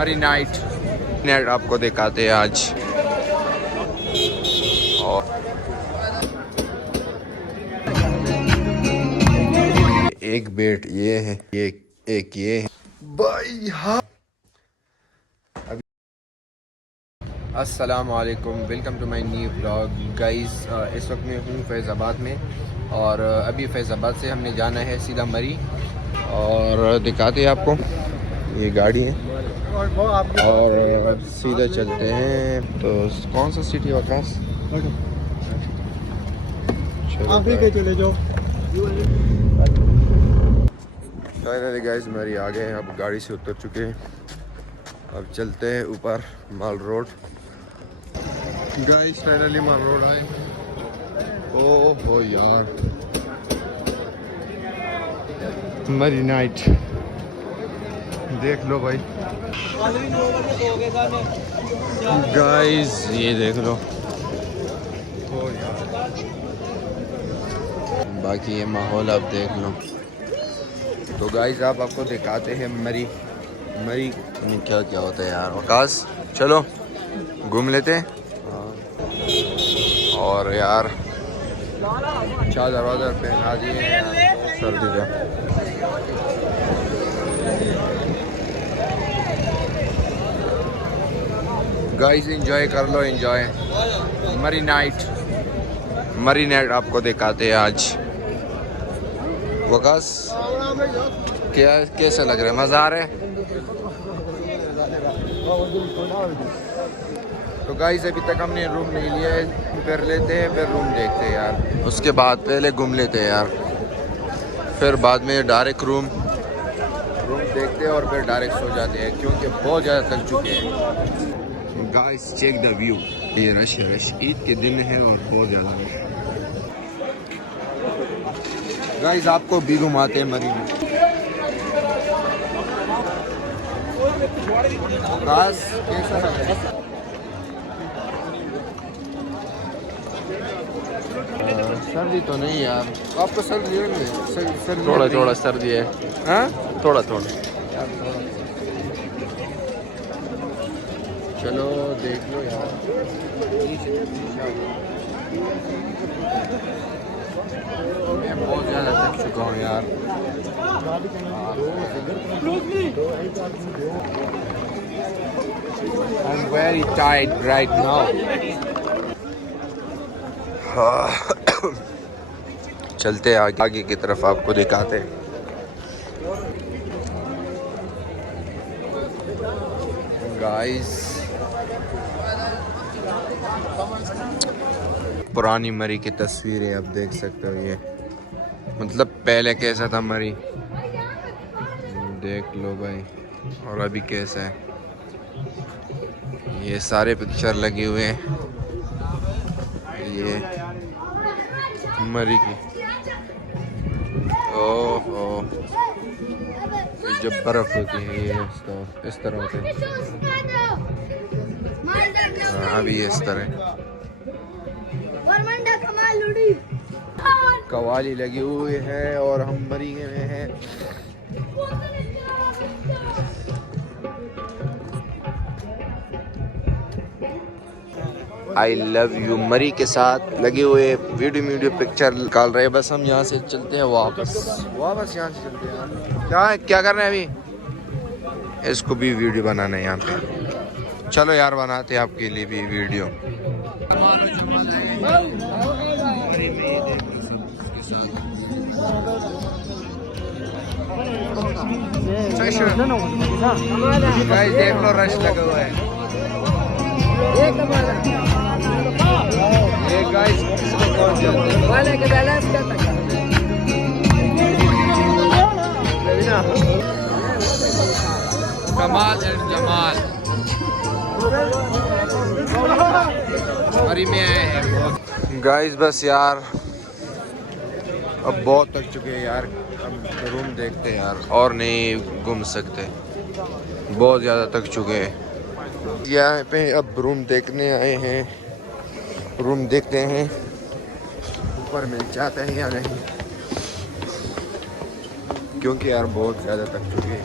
मरी नाइट आपको दिखाते हैं आज। और एक बेट ये है, एक ये है भाई। हाँ, अस्सलाम वालेकुम, welcome to my new blog guys. इस वक्त मैं हूँ फैज़ाबाद में और अभी फैज़ाबाद से हमने जाना है सीधा मरी और दिखाते हैं आपको। ये गाड़ी है और सीधा चलते हैं। तो कौन सा सिटी वकास? चले जाओ। फाइनली गाइस मरी आ गए हैं, अब गाड़ी से उतर चुके हैं। अब चलते हैं ऊपर माल रोड। गाइस फाइनली माल रोड आए। ओह हो यार, मरी नाइट देख लो भाई। गाइस ये देख लो। ओ यार, बाकी ये माहौल अब देख लो। तो गाइस आपको दिखाते हैं मरी में क्या क्या होता है यार। वकास चलो घूम लेते हैं। और यार चादर वादर पहना दिए हैं सर्दी का। गाइस एंजॉय कर लो, एंजॉय। मरी नाइट आपको दिखाते हैं आज। वकास क्या कैसा लग रहा है? मज़ा आ रहा है? तो गाइस अभी तक हमने रूम नहीं लिया है, कर लेते हैं फिर रूम देखते हैं यार। उसके बाद पहले घूम लेते हैं यार, फिर बाद में डायरेक्ट रूम देखते हैं और फिर डायरेक्ट सो जाते हैं क्योंकि बहुत ज़्यादा थक चुके हैं। Guys check the view. ये रश ईद के दिन है और बहुत ज़्यादा रश। गाइस आपको भी घुमाते हैं मरी में। गाइस कैसा लग रहा है? सर्दी तो नहीं यार, आपको सर्दी है? थोड़ा सर्दी है। हाँ थोड़ा चलो देख लो यार। मैं बहुत ज़्यादा थक चुका हूँ यार। I'm very tired right now. चलते आगे की तरफ आपको दिखाते हैं। गाइस पुरानी मरी की तस्वीरें आप देख सकते हो। ये मतलब पहले कैसा था मरी, देख लो भाई। और अभी कैसा है, ये सारे पिक्चर लगे हुए हैं ये मरी की। ओहो, जब बर्फ होती है ये इस तरह होते हैं। अभी ये इस तरह कवाली लगी हुई है और हम मरी में हैं। आई लव यू मरी के साथ लगे हुए वीडियो पिक्चर निकाल रहे हैं। बस हम यहाँ से चलते हैं वापस यहाँ से चलते हैं। क्या कर रहे हैं अभी? इसको भी वीडियो बनाना है यहाँ पे। चलो यार बनाते हैं आपके लिए भी वीडियो। गाइस देख लो रश लगा हुआ है। ये गाइस कमाल एंड जमाल मरी में आए हैं। गाइस बस यार अब बहुत थक चुके हैं यार। अब रूम देखते हैं यार, और नहीं घूम सकते, बहुत ज़्यादा थक चुके हैं। यहाँ पे अब रूम देखने आए हैं। रूम देखते हैं ऊपर मिल जाता है या नहीं, क्योंकि यार बहुत ज़्यादा थक चुके हैं।